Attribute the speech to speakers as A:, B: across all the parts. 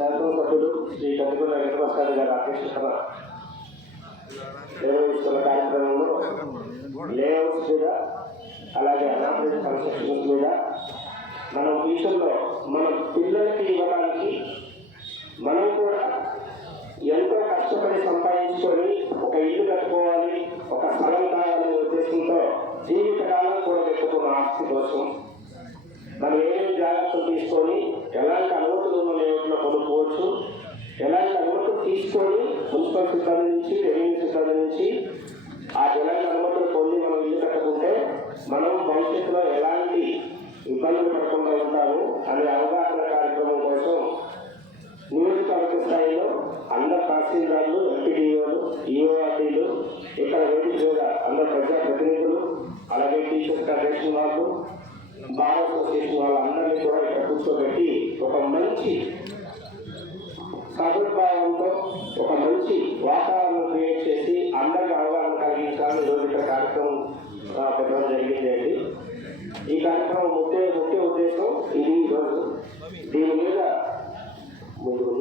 A: గౌరవ శాసనసభ్యులు శ్రీ కందుకూరు వెంకటప్రసాద్ గారి అధ్యక్షతన నిర్వహిస్తున్న కార్యక్రమంలో లేఅవుట్స్ మీద అలాగే అనాథ కన్స్ట్రక్షన్స్ మీద మన ఫ్యూచర్లో మన పిల్లలకి ఇవ్వడానికి మనం కూడా ఎంతో కష్టపడి సంపాదించుకొని ఒక ఇల్లు కట్టుకోవాలి ఒక స్థలం కావాలనే ఉద్దేశంతో జీవితకాలం కూడా పెట్టుకున్న ఆస్తి కోసం మనం ఏమేమి జాగ్రత్తలు తీసుకొని ఎలాంటి అనుమతులు ఉన్న లేఅవుట్లో కొనుక్కోవచ్చు ఎలాంటి అనుమతులు తీసుకొని మున్సిపల్ సిబ్బంది నుంచి రెవెన్యూ సిబ్బంది నుంచి ఆ ఎలాంటి అనుమతులు పొంది మనం ఇల్లు కట్టుకుంటే మనం భవిష్యత్తులో ఎలాంటి ఇబ్బందులు పడకుండా ఉంటాము అనే అవగాహన కార్యక్రమం కోసం నియోజకవర్గ స్థాయిలో అందరు తహసీల్దార్లు ఎంపీడీఓలు ఈఓఆర్డీలు ఇక్కడ వేదిక మీద అందరు ప్రజాప్రతినిధులు అలాగే టీచర్ ఫెడరేషన్ వాళ్ళు బార్ అసోసియేషన్ వాళ్ళందరినీ కూడా ఇక్కడ కూర్చోబెట్టి ఒక మంచి సదుపాయంతో ఒక మంచి వాతావరణం క్రియేట్ చేసి అందరికీ అవగాహన కలిగించాలని ఈరోజు ఇక్కడ కార్యక్రమం ఆ, పెట్టడం జరిగిందండి ఈ కార్యక్రమం ముఖ్య ముఖ్య ఉద్దేశం ఇది ఈరోజు. దీని మీద ముందుకు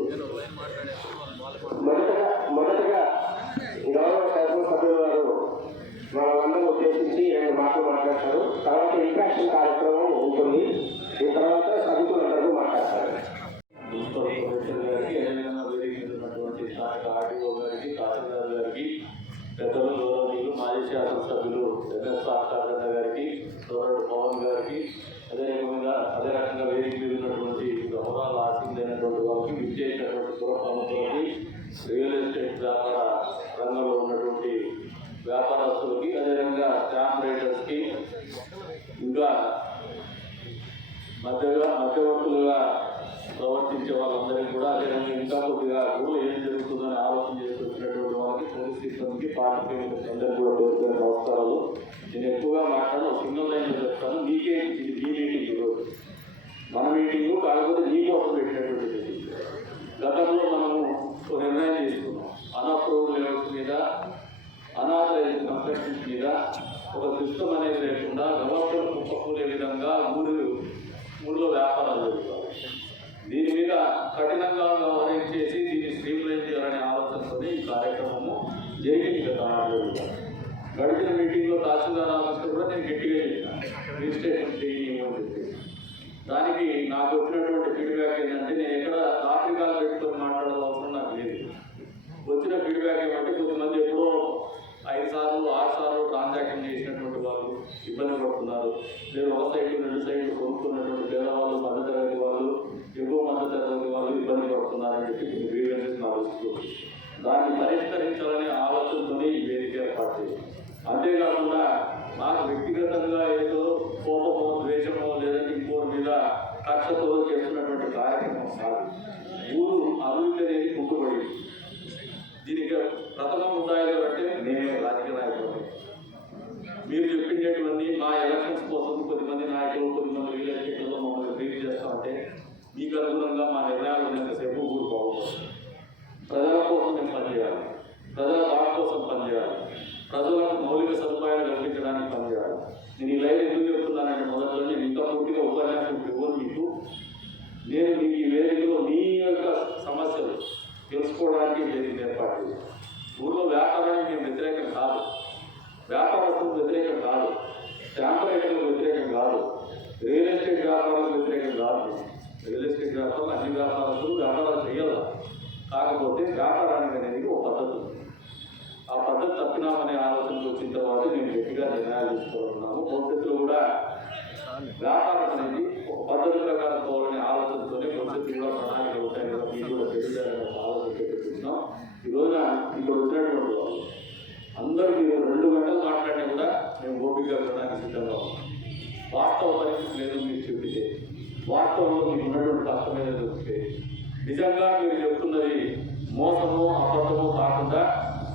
A: మొదటగా మొదటగా గౌరవ శాసనసభ్యుల వారు వాళ్ళందరూ మాతో మాట్లాడతారు. తర్వాత ఇంట్రాక్షన్ కార్యక్రమం ఉంటుంది. ఈ తర్వాత సభ్యులందరూ మాట్లాడతారు.
B: ఉన్నటువంటి స్థానిక గారికి గారికి పెద్దలు గౌరవనీయులు మాజీ శాసనసభ్యులు ఎంఎస్ గారికి గౌరవుడు పవన్ గారికి అదేవిధంగా అదే రకంగా వేదిక మీద ఉన్నటువంటి గౌరవాలు ఆశించినటువంటి వారికి వాళ్ళకి విచ్చేసినటువంటి పురప్రముఖులకి రియల్ ఎస్టేట్ వ్యాపార రంగంలో ఉన్నటువంటి వ్యాపార అదేవిధంగా రైటర్స్కి ఇంకా మధ్యగా మధ్యవర్తులుగా ప్రవర్తించే వాళ్ళందరికీ కూడా అదేవిధంగా ఇంకా కొద్దిగా ఏం జరుగుతుందని ఆలోచన చేసుకుంటున్నటువంటి వచ్చినటువంటి వాళ్ళకి పోలీస్ సిబ్బందికి పార్టీ అందరికీ కూడా పేరు పేరు నమస్కారాలు నేను ఎక్కువగా మాట్లాడను సింగిల్ లైన్ చెప్తాను మీకే ఇది మీ మీటింగ్ ఈరోజు మన మీటింగ్ కాకపోతే మీ కోసం పెట్టినటువంటి మీటింగ్ గతంలో మనము ఒక నిర్ణయం తీసుకున్నాం అన్అప్రూవ్డ్ లెవెల్స్ మీద అనాథరైజ్ కన్స్ట్రక్షన్స్ మీద ఒక సిస్టమ్ అనేది లేకుండా గవర్నమెంట్ కుప్పకూలే విధంగా ఊరు ఊళ్ళో వ్యాపారాలు జరుగుతాయి దీని మీద కఠినంగా వ్యవహరించేసి దీన్ని స్ట్రీమ్లైన్ చేయాలనే ఆలోచనతో ఈ కార్యక్రమము జరిగింది గత నాలుగు రోజులుగా. గడిచిన మీటింగ్లో తహసీల్దార్ ఆఫీస్లో కూడా నేను గట్టిగా చెప్పాను. రిజిస్ట్రేషన్ చేయమని చెప్పి. దానికి నాకు వచ్చినటువంటి ఫీడ్బ్యాక్ ఏంటంటే నేను ఎక్కడ టాపికాలు పెట్టుకొని మాట్లాడడం అవసరం నాకు లేదు. వచ్చిన ఫీడ్బ్యాక్ ఏమంటే కొంతమంది ఎప్పుడో ఐదు సార్లు ఆరు సార్లు ట్రాన్సాక్షన్ చేసినటువంటి వాళ్ళు ఇబ్బంది పడుతున్నారు. లేదు ఒక సైడ్ రెండు సైడ్లు కొనుక్కున్నటువంటి పేదవాళ్ళు మధ్యతరగతి వాళ్ళు ఎక్కువ మధ్యతరగతి వాళ్ళు ఇబ్బంది పడుతున్నారని చెప్పి కొన్ని గ్రీవెన్సెస్ నా దాన్ని పరిష్కరించాలనే ఆలోచనతోనే ఈ వేదిక ఏర్పాటు చేసింది అంతేకాకుండా నాకు వ్యక్తిగతంగా ఏదో కోపమో ద్వేషమో లేదంటే ఇంకోటి మీద కక్షతో చేస్తున్నటువంటి కార్యక్రమం కాదు. ఊరు అభివృద్ధి అనేది కుంటుపడింది దీనికి ప్రథమ ముద్దాయిలు అంటే నేనే రాజకీయ నాయకుడు మీరు చెప్పినటువంటి మా ఎలక్షన్స్ కోసం కొద్దిమంది నాయకులు కొద్దిమంది రియల్ ఎస్టేట్లో మమ్మల్ని చేస్తా చేస్తామంటే మీకు అనుగుణంగా మా నిర్ణయాలు ఉన్నంతసేపు ఊరు బాగుంటుంది ప్రజల కోసం మేము పనిచేయాలి. ప్రజల బాగు కోసం పనిచేయాలి. ప్రజలకు మౌలిక సదుపాయాలు కల్పించడానికి పనిచేయాలి. నేను ఈ లైవ్ ఎందుకు చెప్తున్నానంటే మొదట్లో నేను ఇంకా పూర్తిగా ఉపన్యాసం ఇవ్వను మీకు. నేను మీకు ఈ వేదికలో మీ యొక్క సమస్యలు తెలుసుకోవడానికి వేదిక ఏర్పాటు చేశాను. ఊళ్ళో వ్యాపారానికి నేను వ్యతిరేకం కాదు. వ్యాపారస్తులకు వ్యతిరేకం కాదు. స్టాంప్ వ్యతిరేకం కాదు. రియల్ ఎస్టేట్ వ్యాపారాలకు వ్యతిరేకం కాదు. రియల్ ఎస్టేట్ వ్యాపారాలు అన్ని వ్యాపారస్తులు వ్యాపారాలు చేయాలి కాకపోతే వ్యాపార అనేది ఒక పద్ధతి ఉంది ఆ పద్ధతి తప్పినామనే ఆలోచనకు వచ్చిన తర్వాత మేము గట్టిగా నిర్ణయాలు తీసుకోవాలన్నాము భవిష్యత్తులో కూడా వ్యాపారం అనేది ఒక పద్ధతి ప్రకారం పోవాలనే ఆలోచనతోనే భవిష్యత్తు కూడా ప్రణాళిక ఉంటాయి కదా మీకు కూడా తెలుగుదనే ఆలోచన పెట్టుకుంటున్నాం. ఈ రోజున ఇక్కడ వచ్చినటువంటి వాళ్ళు అందరూ మీరు రెండు గంటలు మాట్లాడినా కూడా మేము ఓపికగా వినడానికి సిద్ధంగా ఉన్నాం. వాస్తవ పరిస్థితి లేదు మీరు చెబితే వాస్తవంలో మీకు ఉన్నటువంటి కష్టమైన చెప్తే నిజంగా మీరు చెప్తున్నది మోసము అబద్ధము కాకుండా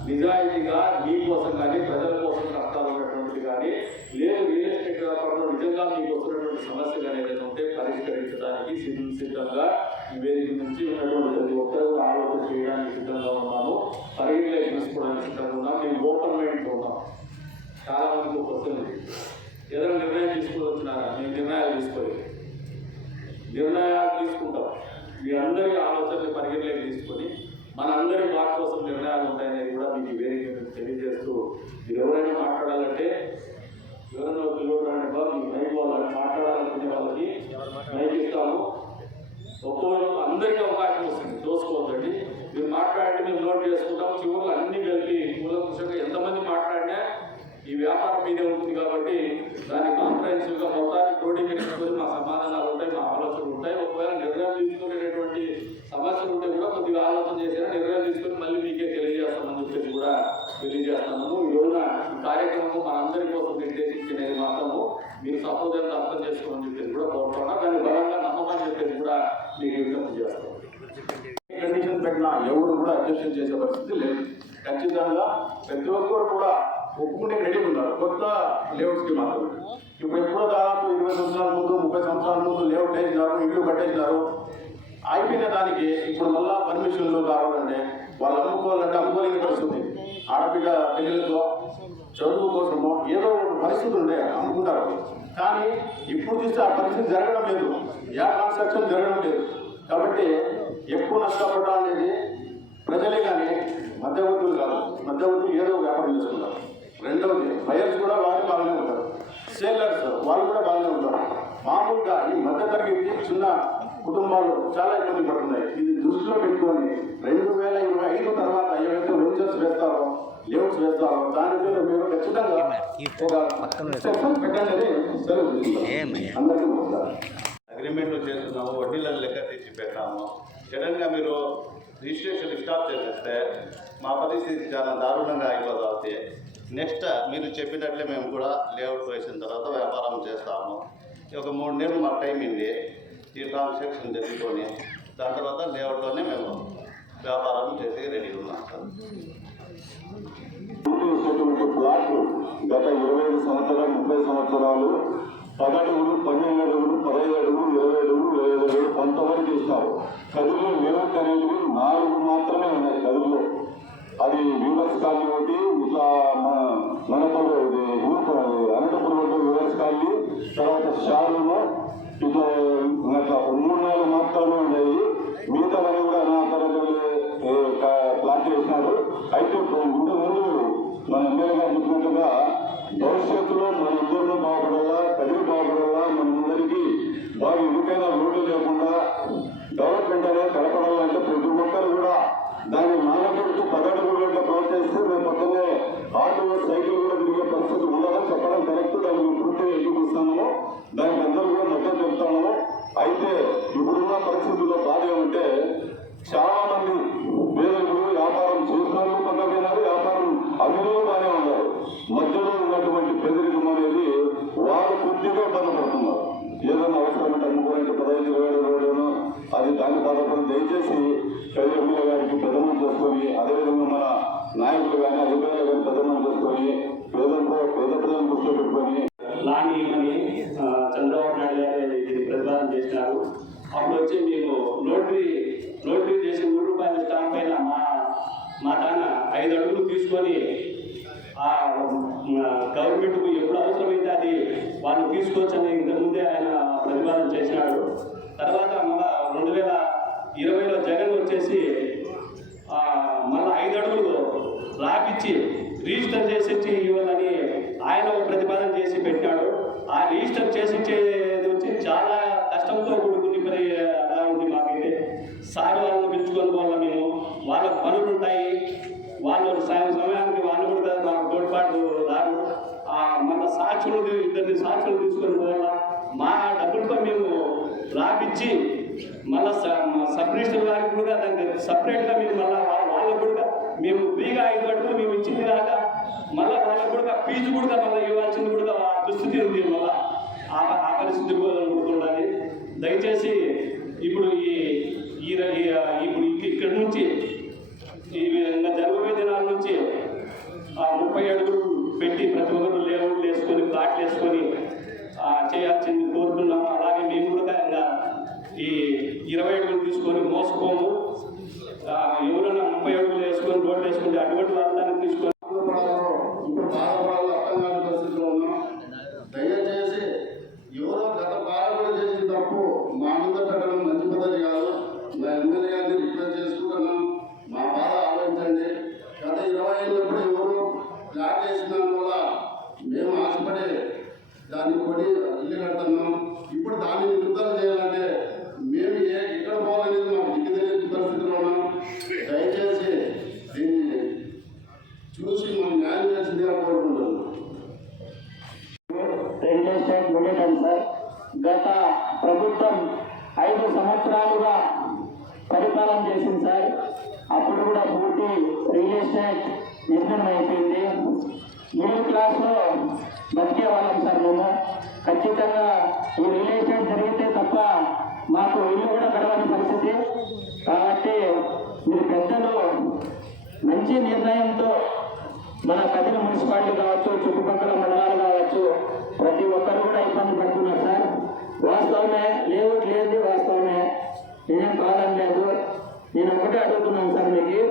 B: నిజాయితీగా మీకోసం కానీ ప్రజల కోసం కష్టాలు ఉన్నటువంటిది కానీ లేదు రియల్ ఎస్టేట్ వ్యాపారంలో నిజంగా మీకు వస్తున్నటువంటి సమస్య కానీ ఏదైనా ఉంటే పరిష్కరించడానికి సిద్ధంగా వేదిక నుంచి ఉన్నటువంటి ప్రతి ఒక్కరు కూడా ఆలోచన చేయడానికి సిద్ధంగా ఉన్నాము. పరిగణలో తీసుకోవడానికి సిద్ధంగా ఉన్నాం మేము ఓపెన్ మైండ్తో ఉన్నాం చాలా మందికి వస్తుంది ఏదైనా నిర్ణయం తీసుకుని వచ్చినారా? మేము నిర్ణయాలు తీసుకోలేదు. నిర్ణయాలు తీసుకుంటాం. మీ అందరి ఆలోచనలు పరిగణలోకి తీసుకొని మన అందరి బాధ కోసం నిర్ణయాలు ఉంటాయనేది కూడా మీకు వేరే తెలియజేస్తూ మీరు ఎవరైనా మాట్లాడాలంటే ఎవరైనా ఒక పిల్లలు బాబు మీ మైక్ వాళ్ళని మాట్లాడాలనుకునే వాళ్ళకి మైక్ ఇస్తాము. ఒక్కొక్కరు అందరికీ అవకాశం వస్తుంది దోసుకోవద్దండి. మీరు మాట్లాడితే మేము నోట్ చేసుకుంటాం. చివరిలో అన్ని కలిపి మూలకృషంగా ఎంతమంది మాట్లాడినా ఈ వ్యాపారం మీదే ఉంటుంది కాబట్టి దాని కాంప్రహెన్సివ్గా మొత్తాన్ని క్రోడీకరించుకొని మా సమాధానాలు ఉంటాయి మా ఆలోచనలు ఉంటాయి. ఒకవేళ నిర్ణయం తీసుకునేటటువంటి సమస్యలు ఉంటే కూడా కొద్దిగా ఆలోచన చేసినా నిర్ణయం తీసుకొని మళ్ళీ మీకే తెలియజేస్తామని చెప్పేసి కూడా తెలియజేస్తున్నాము. ఈ రోజున కార్యక్రమం మనందరి కోసం నిర్దేశించినది మాత్రము మీరు సహోదరులు అర్థం చేసుకోమని చెప్పేసి కూడా కోరుతున్నా. దాన్ని బలంగా నమ్మకం చెప్పేసి కూడా మీకు విజ్ఞప్తి చేస్తాం
C: కండిషన్ పెట్టినా ఎవరు కూడా అడ్జస్ట్ చేసే పరిస్థితి లేదు. ఖచ్చితంగా ప్రతి ఒక్కరు కూడా ఒప్పుకుంటే రెడీ ఉన్నారు. కొత్త లేఅవుట్స్కి మాత్రం ఇప్పుడు ఎప్పుడో దాదాపు ఇరవై సంవత్సరాల ముందు ముప్పై సంవత్సరాల ముందు లేఅవుట్ వేసినారు ఇల్లు కట్టేసినారు. అయిపోయిన దానికి ఇప్పుడు మళ్ళా పర్మిషన్లు కావాలంటే వాళ్ళు అమ్ముకోవాలంటే అమ్ముకోలేని పరిస్థితి. ఆడపిల్ల పిల్లలతో చదువు కోసమో ఏదో ఒక పరిస్థితి ఉండే అమ్ముకుంటారు. కానీ ఇప్పుడు చూస్తే ఆ పరిస్థితి జరగడం లేదు. ఏ కన్స్ట్రక్షన్ జరగడం లేదు. కాబట్టి ఎక్కువ నష్టపడడం అనేది ప్రజలే కానీ మధ్యవర్తులు కాదు. మధ్యవర్తులు ఏదో వ్యాపారం చేసుకుంటారు. రెండవది బయర్స్ కూడా వాళ్ళు బాగానే ఉంటారు. సేలర్స్ వాళ్ళు కూడా బాగానే ఉంటారు. మామూలుగా ఈ మధ్య తరగతి చిన్న కుటుంబాలు చాలా ఇబ్బంది పడుతున్నాయి. ఇది దృష్టిలో పెట్టుకొని రెండు వేల ఇరవై ఐదు తర్వాత ఏవైతే వెంచర్స్ వేస్తారో లేఅవుట్స్ వేస్తారో దాని మీద మీరు ఖచ్చితంగా ఒక సెక్షన్ పెట్టండి సెలవు అందరికీ నమస్కారం.
D: అగ్రిమెంట్లు చేస్తున్నాము వడ్డీలను లెక్క తెచ్చి పెట్టాము. సడన్గా మీరు రిజిస్ట్రేషన్ స్టాప్ చేసేస్తే మా పరిస్థితి చాలా దారుణంగా అయిపోతుంది నెక్స్ట్ మీరు చెప్పినట్లే మేము కూడా లేఅవుట్ వేసిన తర్వాత వ్యాపారం చేస్తాము. ఒక మూడు నెలలు మాకు టైం ఉంది. ఈ ట్రాన్సాక్షన్ జరుపుకొని దాని తర్వాత లేఅవుట్లోనే మేము వ్యాపారం చేసి రెడీ ఉన్నాం సార్.
C: ప్లాట్లు గత ఇరవై ఐదు సంవత్సరాలు ముప్పై సంవత్సరాలు పదడుగులు పన్నెండు అడుగులు పదహైదు అడుగులు ఇరవై అడుగులు ఇరవై ఐదు అడుగులు కొంతవరకు ఇస్తారు కదులు లేఅవుట్ అనేవి నాలుగు మాత్రమే ఉన్నాయి కదులు అది వీవర్స్ కాలనీ ఒకటి ఇట్లా మన మనపల్లి ఇది అనంతపురం ఒకటి వీవర్స్ కాలనీ తర్వాత షారులో ఇట్లా అట్లా మూడు నాలుగు మాత్రమే ఉండేవి మిగతావన్నీ కూడా నా తరగతి ప్లాన్ చేసినారు. అయితే ముందు ముందు మన ఎమ్మెల్యే గారు చెప్పినట్టుగా భవిష్యత్తులో మన ఇద్దరు బాగుపడాలా ప్రజలు బాగుపడాలా మనందరికీ బాగా ఎందుకైనా రోడ్లు లేకుండా డెవలప్మెంట్ అనేది కలపడాలంటే ప్రతి ఒక్కరు కూడా దాన్ని మానవుడికి పదడుగులు ప్రయత్నిస్తే దాని దయచేసి పెద్ద ఎమ్మెల్యే గారికి ప్రథమం చేసుకొని అదేవిధంగా మన నాయకులు కానీ అధికారులు కానీ ప్రథమం చేసుకొని పేదలతో పేద ప్రజలను దృష్టిలో పెట్టుకొని.
E: లాంగ్ అని చంద్రబాబు నాయుడు గారు ఇది ప్రతిపాదన చేసినారు. అప్పుడు వచ్చి మేము నోటరీ నోటరీ చేసి మూడు రూపాయల స్టాంప్ పైన మా మా నాన్న ఐదు అడుగులు తీసుకొని ఆ గవర్నమెంట్కు ఎప్పుడు అవసరమైతే అది వాళ్ళు తీసుకోవచ్చని ఇంతకుముందే ఆయన ప్రతిపాదన చేసినాడు. తర్వాత మళ్ళా రెండు వేల ఇరవైలో జగన్ వచ్చేసి మళ్ళీ ఐదు అడుగులు రాపిచ్చి రిజిస్టర్ చేసి ఇవ్వాలని ఆయన ఒక ప్రతిపాదన చేసి పెట్టినాడు. ఆ రిజిస్టర్ చేసి ఇచ్చేది వచ్చి చాలా కష్టంతో కూడుకుని మరి అలా ఉంది మాకైతే. సార్ వాళ్ళని పిలుచుకొని పోవాలా మేము? వాళ్ళకి పనులు ఉంటాయి. వాళ్ళు సాయం సమయానికి వాళ్ళు కూడా మాకు తోడ్పాటు రారు. మన సాక్షులు ఇద్దరిని సాక్షులు తీసుకొని పోవాలా? మా డబ్బులతో మేము రాపిచ్చి మళ్ళా సబ్ రిజిస్టర్ గారికి కూడా దానికి సపరేట్గా మేము మళ్ళీ వాళ్ళకు కూడా మేము ఫ్రీగా ఐదు అడుగులు మేము ఇచ్చింది కాక మళ్ళీ వాళ్ళకు కూడా ఫీజు కూడా మళ్ళీ ఇవ్వాల్సింది కూడా దుస్థితి ఉంది మళ్ళీ. ఆ పరిస్థితి కూడా ఉండాలి. దయచేసి ఇప్పుడు ఈ ఇప్పుడు ఇక్కడ నుంచి ఈ విధంగా జరగబోయే దినాల నుంచి ఆ ముప్పై అడుగులు పెట్టి ప్రతి ఒక్కరు లేఅవుట్లు వేసుకొని ప్లాట్లు వేసుకొని చేయాల్సింది కోరుతున్నాము. అలాగే మేము ఈ ఇరవై అడుగులు తీసుకొని మోసపోము. ఎవరైనా ముప్పై అడుగులు వేసుకొని రోడ్లు వేసుకుంటే అటువంటి వాళ్ళని తీసుకొని
F: సంవత్సరాలుగా పరిపాలన చేసింది సార్. అప్పుడు కూడా పూర్తి రియల్ ఎస్టేట్ నిర్మాణం అయిపోయింది. మిడిల్ క్లాస్లో బతికే వాళ్ళం సార్ మేము. ఖచ్చితంగా ఈ రియల్ ఎస్టేట్ జరిగితే తప్ప మాకు ఇల్లు కూడా గడవని పరిస్థితి. కాబట్టి మీరు పెద్దలు మంచి నిర్ణయంతో మన కదిరి మున్సిపాలిటీ కావచ్చు చుట్టుపక్కల మండలాలు కావచ్చు ప్రతి ఒక్కరు కూడా ఇబ్బంది పడుతున్నారు సార్. వాస్తవమే లేవుట్ లేదు వాస్తవమే. నేనేం కాలం లేదు నేను ఒకటే అడుగుతున్నాను సార్ మీకు.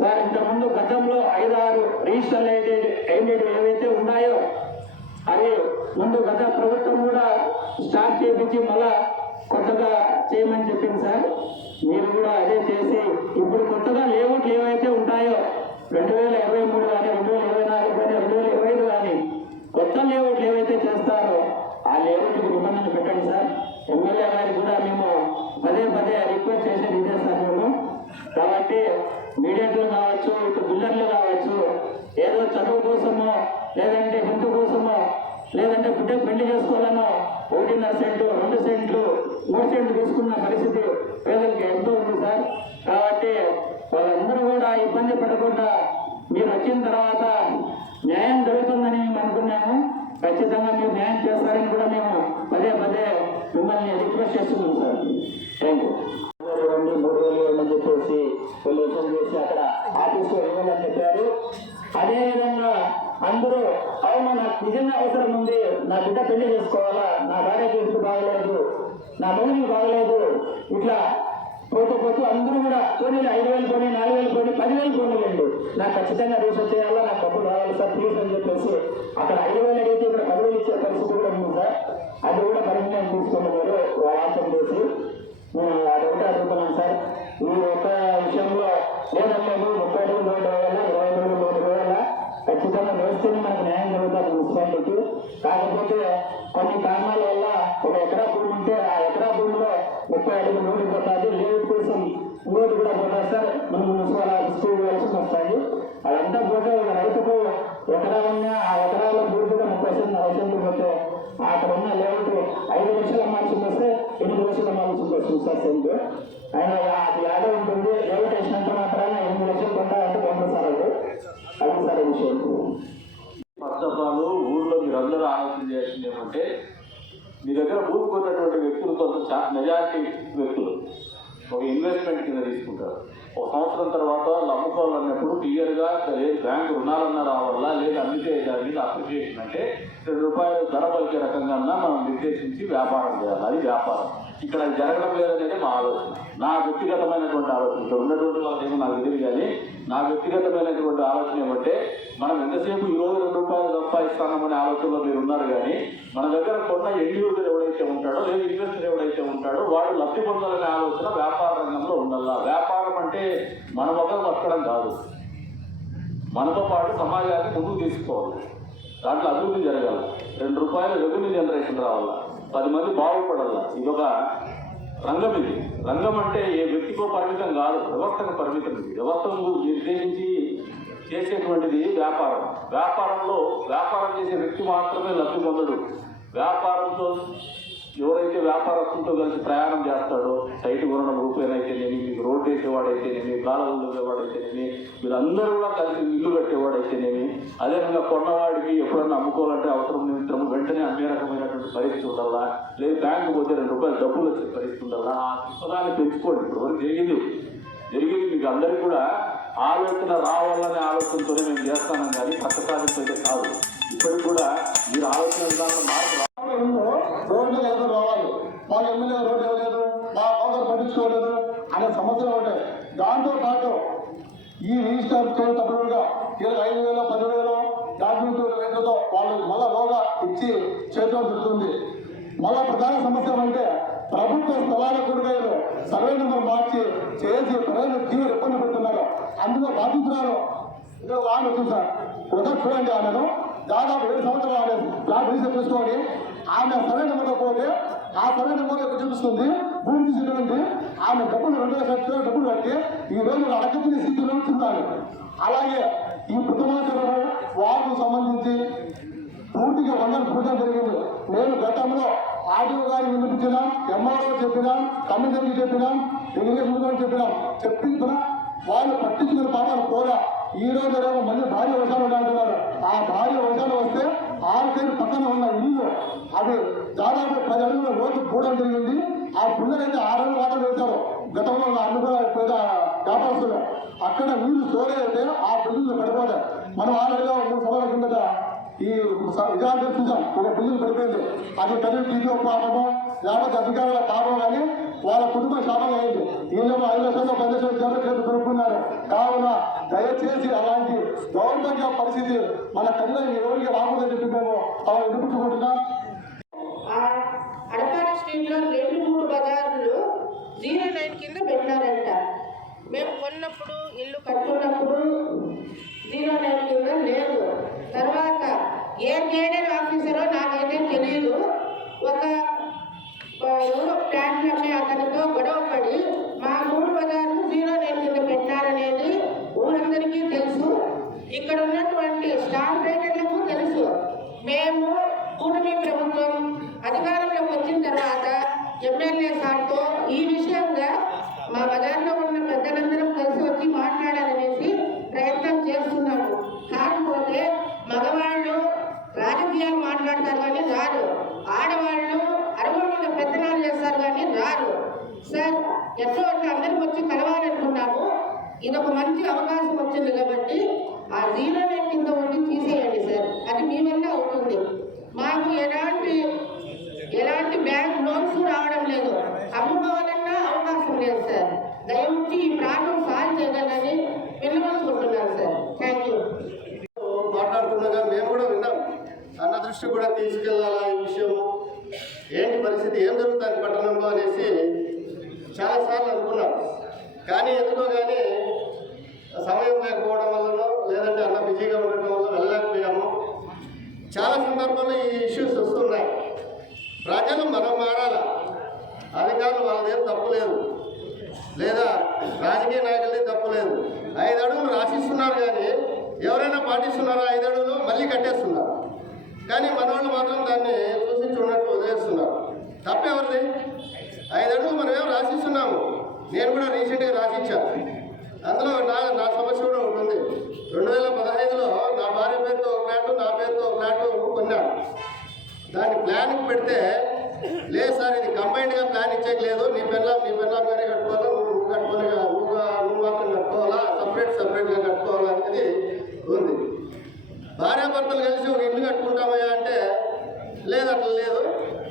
F: సార్ ఇంతకుముందు గతంలో ఐదారు రిజిస్టర్ అయితే అయినవి ఏవైతే ఉన్నాయో అవి ముందు గత ప్రభుత్వం కూడా స్టార్ట్ చేపించి మళ్ళా కొత్తగా చేయమని చెప్పింది సార్. మీరు కూడా అదే చేసి ఇప్పుడు కొత్తగా లేఅవుట్లు ఏవైతే ఉంటాయో రెండు వేల ఇరవై మూడు కానీ రెండు వేల ఇరవై నాలుగు కానీ రెండు వేల ఇరవై ఐదు కానీ కొత్త లేఅవుట్లు ఏవైతే చేస్తారో ఆ లేఅవుట్కి నిబంధనలు పెట్టండి సార్. ఎమ్మెల్యే గారికి కూడా మేము పదే పదే రిక్వెస్ట్ చేసేది ఇదే సార్ మేము కాబట్టి మీడియట్లు కావచ్చు ఇటు బిల్డర్లు కావచ్చు ఏదో చదువు కోసమో లేదంటే హెల్త్ కోసమో లేదంటే బిడ్డ పెళ్ళి చేసుకోవాలనో ఒకటిన్నర సెంట్లు రెండు సెంట్లు మూడు సెంట్లు తీసుకున్న పరిస్థితి పేదలకు ఎంతో ఉంది సార్. కాబట్టి వాళ్ళందరూ కూడా ఇబ్బంది పడకుండా మీరు వచ్చిన తర్వాత న్యాయం జరుగుతుందని మేము అనుకున్నాము. ఖచ్చితంగా మీరు న్యాయం చేస్తారని కూడా మేము పదే పదే మిమ్మల్ని రిక్వెస్ట్ చేస్తున్నాం సార్? థ్యాంక్ యూ రెండు మూడు వేలు ఏమని చెప్పేసి వాళ్ళు చేసి అక్కడ ఆఫీస్లో ఇవ్వాలని చెప్పారు. అదేవిధంగా అందరూ అవును నాకు నిజంగా అవసరం ఉంది. నా బిడ్డ పెళ్ళి చేసుకోవాలా? నా భార్య ఇప్పుడు బాగలేదు. నా మౌనికి బాగలేదు. ఇట్లా పోతూ పోతూ అందరూ కూడా కొన్ని ఐదు వేలు కొన్ని నాలుగు వేలు కొన్ని పదివేలు పోనీలండి. నాకు ఖచ్చితంగా రూస్ వచ్చేయాలా నాకు డబ్బులు రావాలి సార్ ప్లీజ్ అని చెప్పేసి అక్కడ ఐదు వేలు అడిగితే ఇక్కడ పదివేలు ఇచ్చే పరిస్థితి కూడా ఉంది సార్. అది కూడా పరిజ్ఞానం తీసుకున్నారు వాచం చేసి రూపాయలు అడుగులు నూటి పోతుంది కోసం ఇంకోటి కూడా పోతారు సార్. మనం మున్సిపల్ ఆఫీస్కి వెళ్ళాల్సి వస్తాయి అదంతా పోతే ఒక రైతుకు ఎకరా ఉన్నా ఆ ఎకరాలో పూర్తిగా ముప్పై సెంట్ నలభై సెంట్లు పోతే అక్కడ ఉన్న లేఅవుట్ ఐదు లక్షలు అమ్మాల్సింది వస్తే ఎనిమిది లక్షలు అమ్మాల్సింది వస్తుంది సార్ సెంట్ ఆయన అది యాదో ఉంటుంది. లేఅవుట్ వేసినంత మాత్రాన ఎనిమిది లక్షలు కొంటారంటే కొంటారు సార్ అది. అది సార్ విషయం.
B: ఫస్ట్ ఆఫ్ ఆల్ ఊర్లో మీరు అందరూ ఆలోచన చేసింది ఏమంటే మీ దగ్గర భూమి కొన్నటువంటి వ్యక్తులు కొంత మెజారిటీ వ్యక్తులు. ఒక ఇన్వెస్ట్మెంట్ కింద తీసుకుంటారు. ఒక సంవత్సరం తర్వాత అమ్ముకోవాలన్నప్పుడు క్లియర్గా లేదు బ్యాంకు రుణాలన్నా రావాలా లేదు అందుకే దాని మీద అప్రిషియేషన్ అంటే రెండు రూపాయలు ధర పలికే రకంగా మనం నిర్దేశించి వ్యాపారం చేయాలి అది వ్యాపారం. ఇక్కడ జరగడం లేదనేది మా ఆలోచన. నా వ్యక్తిగతమైనటువంటి ఆలోచన. ఇక్కడ ఉన్నటువంటి వాళ్ళేమో నాకు తెలియదు కానీ నా వ్యక్తిగతమైనటువంటి ఆలోచన ఏమంటే మనం ఎంతసేపు ఈ రోజు రెండు రూపాయలు సంపాదిస్తామనే ఆలోచనలో మీరు ఉన్నారు కానీ మన దగ్గర కొన్న ఎండ్ యూజర్ ఎవడైతే ఉంటాడో లేదా ఇన్వెస్టర్ ఎవడైతే ఉంటాడో వాడు లబ్ధి పొందాలనే ఆలోచన వ్యాపార రంగంలో ఉండాలా? వ్యాపారం అంటే మన ఒకరు బతకడం కాదు. మనతో పాటు సమాజాన్ని ముందుకు తీసుకోవాలి దాంట్లో అభివృద్ధి జరగాలి. రెండు రూపాయల రెవెన్యూ జనరేషన్ రావాలా. పది మంది బాగుపడాల? ఇది ఒక రంగం ఇది. రంగం అంటే ఏ వ్యక్తికో పరిమితం కాదు వ్యవస్థకు పరిమితం ఇది. వ్యవస్థను నిర్దేశించి చేసేటువంటిది వ్యాపారం. వ్యాపారంలో వ్యాపారం చేసే వ్యక్తి మాత్రమే లబ్ధి పొందడు. వ్యాపారంతో ఎవరైతే వ్యాపారస్తులతో కలిసి ప్రయాణం చేస్తాడో సైట్ కొనడం రూపేనైతేనేమి మీకు రోడ్డు వేసేవాడైతేనేమి కట్టేవాడైతేనేమి కాలువలు ఉండేవాడైతేనేమి వీళ్ళందరూ కూడా కలిసి ఇల్లు కట్టేవాడైతేనేమి అదేవిధంగా కొన్నవాడికి ఎప్పుడన్నా అమ్ముకోవాలంటే అవసరం నిమిత్తం వెంటనే అమ్మే రకమైనటువంటి పరిస్థితి ఉండాలా లేదు బ్యాంకు పోతే రెండు రూపాయలు డబ్బులు వచ్చే పరిస్థితి ఉండాలా ఆ పుస్తకాన్ని పెంచుకోండి ఇప్పుడు వరకు జరిగింది. జరిగింది మీకు అందరికీ కూడా ఆలోచన రావాలనే ఆలోచనతోనే మేము చేస్తానం కానీ పక్క సాధించే కాదు. ఇప్పటికి కూడా మీరు ఆలోచన విధానంలో మార్పు
G: రోడ్లు లేదు రావాలి. మా ఎమ్మెల్యే రోడ్డు ఇవ్వలేదు మా పౌరులు పట్టించుకోలేదు అనే సమస్యలు ఉంటాయి దాంతో పాటు ఈ రిజిస్టర్ చేసేటప్పుడు ఇరవై ఇలా ఐదు వేలు పదివేలు డాక్యుమెంట్ రేట్లతో వాళ్ళకి మళ్ళా లోగా ఇచ్చి చేతిలో జరుగుతుంది మళ్ళా ప్రధాన సమస్య అంటే ప్రభుత్వ స్థలాల కూరగాయలు సర్వే నెంబర్ మార్చి చేసి ప్రజలు తీవ్ర ఇబ్బంది పెడుతున్నారు. అందులో బాధితున్నారు వాళ్ళు ఆమె చూసా ఒకసారి చూడండి ఆమెను. దాదాపు ఏడు సంవత్సరాలు ఆమె ప్లాట్ రీసెట్ చేసుకొని ఆమె సరైన నెంబర్లో ఆ సరైన నెంబర్ చూపిస్తుంది? భూమి తీసుకుంటుంది ఆమె డబ్బులు రెండు లక్షల డబ్బులు కట్టి ఈ రోజు అడగతిని స్థితిలో ఉంచుతారు అలాగే ఈ పుట్టమాచారం వారికి సంబంధించి పూర్తిగా వందలు పూర్తి జరిగింది. నేను గతంలో ఆర్డీఓ గారికి వినిపించినాం ఎంఆర్ఓ చెప్పినాం కమిషనర్కి చెప్పినాం ఇరిగేషన్ చెప్పినాం చెప్పిన వాళ్ళు పట్టించుకున్న పాపాలు పోరా. ఈ రోజు రేపు మళ్ళీ భారీ వర్షాలు ఉండాలంటున్నారు. ఆ భారీ వర్షాలు వస్తే ఆరు పేరు పక్కన ఉన్న ఇల్లు అవి దాదాపు పది అడుగుల రోజు కూడడం జరిగింది ఆ పిల్లలైతే ఆరు అడుగులు వాటర్ వేశారు. గతంలో ఉన్న అన్ని కూడా పేద వ్యాపారస్తులు. అక్కడ నీళ్ళు స్టోరేజ్ అయితే ఆ బిల్డింగ్లు పడిపోతాయి మనం ఆల్రెడీగా మూడు సభల కిందట ఈ విజయాలు చూసాం ఒక బిల్డింగ్ పడిపోయింది. అది కదిలి టీవీ పాపము లేకపోతే అధికారుల పాపం కానీ వాళ్ళ కుటుంబ శాపం అయింది వీళ్ళేమో ఐదు లక్షల్లో పది లక్షల జనం కొనుక్కున్నారు. కావున దయచేసి అలాంటి దౌర్భాగ్య పరిస్థితి మన కళ్ళని ఎవరికి రాకూడదని చెప్పి మేము అలా వినిపించుకుంటున్నాం
H: స్ట్రీట్లో రెండు మూడు బజార్లు జీరో నైన్ కింద పెట్టారంట. మేము కొన్నప్పుడు ఇల్లు కట్టుకున్నప్పుడు జీరో నైన్ కింద లేదు. తర్వాత ఏ గేడర్ ఆఫీసరో నాకైతే తెలియదు ఒక ఆ, ఎవరో అతనితో గొడవ పడి మా మూడు పదాలను జీరో రేట్ కింద పెట్టారనేది ఊరందరికీ తెలుసు. ఇక్కడ ఉన్నటువంటి స్టాంప్ రైటర్లకు తెలుసు మేము కూటమి ప్రభుత్వం అధికారంలోకి వచ్చిన తర్వాత ఎమ్మెల్యే సార్తో ఈ విషయంగా మా బజార్లో ఉన్న పెద్దలందరం కలిసి వచ్చి మాట్లాడాలనేసి ప్రయత్నం చేస్తున్నాము కాకపోతే మగవాళ్ళు రాజకీయాలు మాట్లాడతారు కానీ రారు ఆడవాళ్ళు అరవై మీద పెత్తనాలు చేస్తారు కానీ రారు సార్ ఎట్లా అట్లా అందరికి వచ్చి కలవాలనుకున్నాము ఇది ఒక మంచి అవకాశం వచ్చింది కాబట్టి ఆ జీరో నైన్ కింద ఉండి తీసేయండి సార్ అది మీ వల్ల అవుతుంది మాకు ఎలాంటి ఎలాంటి బ్యాంక్ లోన్స్ రావడం లేదు అమ్ముకోవాలన్నా అవకాశం లేదు సార్ దయవుంచి ఈ ప్రాబ్లం సాల్వ్ చేయగలని విన్నవించుకుంటున్నాను సార్ థ్యాంక్ యూ
G: మాట్లాడుతుండగా మేము కూడా విన్నాం అన్న దృష్టి కూడా తీసుకెళ్ళాలా ఈ విషయము ఏంటి పరిస్థితి ఏం జరుగుతుంది పట్టణంలో అనేసి చాలాసార్లు అనుకున్నాం కానీ ఎందుకో కానీ సమయం లేకపోవడం వల్లనో లేదంటే అన్న బిజీగా ఉండటం వల్ల వెళ్ళలేకపోయాము చాలా సందర్భాల్లో ఈ ఇష్యూస్ వస్తున్నాయి ప్రజలు మనం మారాలా అధికారులు వాళ్ళదేం తప్పు లేదు లేదా రాజకీయ నాయకులది తప్పు లేదు. ఐదు అడుగులు రాసిస్తున్నారు కానీ ఎవరైనా పాటిస్తున్నారా? ఐదు అడుగులు మళ్ళీ కట్టేస్తున్నారు. కానీ మన వాళ్ళు మాత్రం దాన్ని చూసి చూడనట్టు వదిలేస్తున్నారు. తప్పెవరిది? ఐదు అడుగులు మనం ఏం రాసిస్తున్నాము? నేను కూడా రీసెంట్గా రాసిచ్చాను అందులో నా నా సమస్య కూడా ఉంటుంది. రెండు వేల పదహైదులో నా భార్య పేరుతో ఒక ప్లాట్ నా పేరుతో ఒక ప్లాట్ కొన్నాను దాన్ని ప్లాన్కి పెడితే లేదు సార్ ఇది కంబైన్డ్గా ప్లాన్ ఇచ్చేకి లేదు. నీ పిల్లం నీ పిల్లం కానీ కట్టుకోవాలి? మాత్రం కట్టుకోవాలా? సపరేట్ సపరేట్గా కట్టుకోవాలా అనేది ఉంది. భార్యాభర్తలు కలిసి ఒక ఇల్లు కట్టుకుంటామయ్యా అంటే లేదు అట్లా లేదు.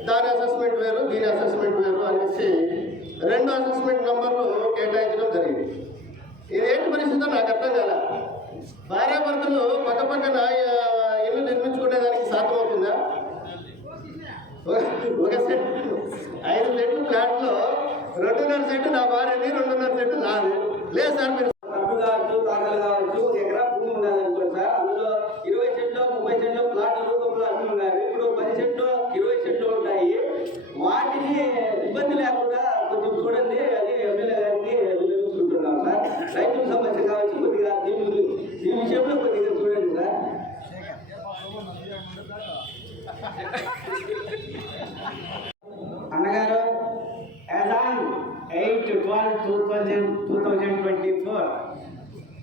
G: దాని అసెస్మెంట్ వేరు దీని అసెస్మెంట్ వేరు అనేసి రెండు అసెస్మెంట్ నంబర్లు కేటాయించడం జరిగింది. ఇదేంటి పరిస్థితి నాకు అర్థం కాల. భార్యాభర్తలు పక్క పక్కన ఇల్లు నిర్మించుకునేదానికి సాధ్యమవుతుందా? ఒక- ఒక సెట్ ఐదు సెట్లు ఫ్లాట్లో రెండున్నర సెట్ నా భార్యని రెండున్నర సెట్ నాది. లేదు సార్ మీరు
I: అడ్డు కావచ్చు తాకలు కావచ్చు ఒక ఎకరా భూమి ఉన్నది అనుకోండి సార్ అందులో ఇరవై చెట్లు ముప్పై చెట్లు ప్లాట్ రూపంలో అన్ని ఉన్నారు ఇప్పుడు పది చెట్లు ఇరవై చెట్లు ఉంటాయి వాటిని ఇబ్బంది లేకుండా కొంచెం చూడండి అని ఎమ్మెల్యే గారికి వినియోగించుకుంటున్నాం సార్ రైతుల సమస్య కావచ్చు కొద్దిగా దీని ఈ విషయంలో కొద్దిగా చూడండి సార్ అన్నగారు as on eight eight twelve two thousand two thousand twenty four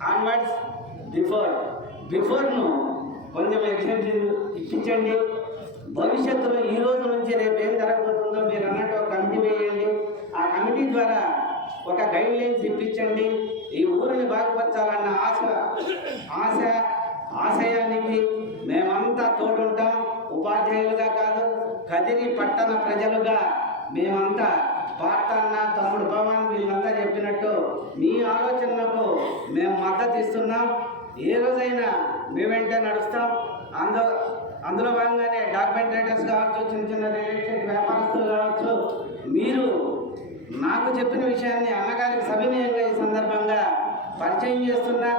I: onwards before బిఫోర్ను కొంచెం ఎక్స్టెన్షన్ ఇప్పించండి. భవిష్యత్తులో ఈ రోజు నుంచి రేపు ఏం జరగబోతుందో మీరు అన్నట్టు ఒక కమిటీ వేయండి. ఆ కమిటీ ద్వారా ఒక గైడ్ లైన్స్ ఇప్పించండి. ఈ ఊరిని బాగుపరచాలన్న ఆశ ఆశ ఆశయానికి మేమంతా తోడుంటాం. ఉపాధ్యాయులుగా కాదు కదిరి పట్టణ ప్రజలుగా మేమంతా పార్తన్న తమ్ముడు భవన్ వీళ్ళంతా చెప్పినట్టు మీ ఆలోచనలకు మేము మద్దతు ఇస్తున్నాం. ఏ రోజైనా మీ వెంటనే నడుస్తాం. అందులో అందులో భాగంగానే డాక్యుమెంట్ రైటర్స్ కావచ్చు చిన్న చిన్న రియల్ ఎస్టేట్ వ్యాపారస్తులు కావచ్చు మీరు నాకు చెప్పిన విషయాన్ని అన్నగారికి సవినయంగా ఈ సందర్భంగా పరిచయం చేస్తున్నా.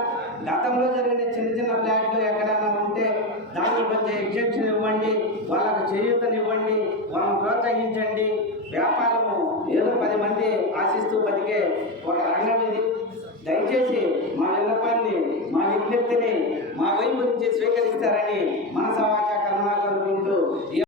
I: గతంలో జరిగిన చిన్న చిన్న ఫ్లాట్లు ఎక్కడైనా ఉంటే దానికి కొంచెం ఎగ్జెప్షన్ ఇవ్వండి వాళ్ళకు చేయూతనివ్వండి వాళ్ళని ప్రోత్సహించండి. వ్యాపారము ఏదో పది మంది ఆశిస్తూ బతికే ఒక రంగం ఇది. దయచేసి మా విన్నపాన్ని మా విజ్ఞప్తిని మా వైపు నుంచి స్వీకరిస్తారని మన సమాచార కర్మాలు అనుకుంటూ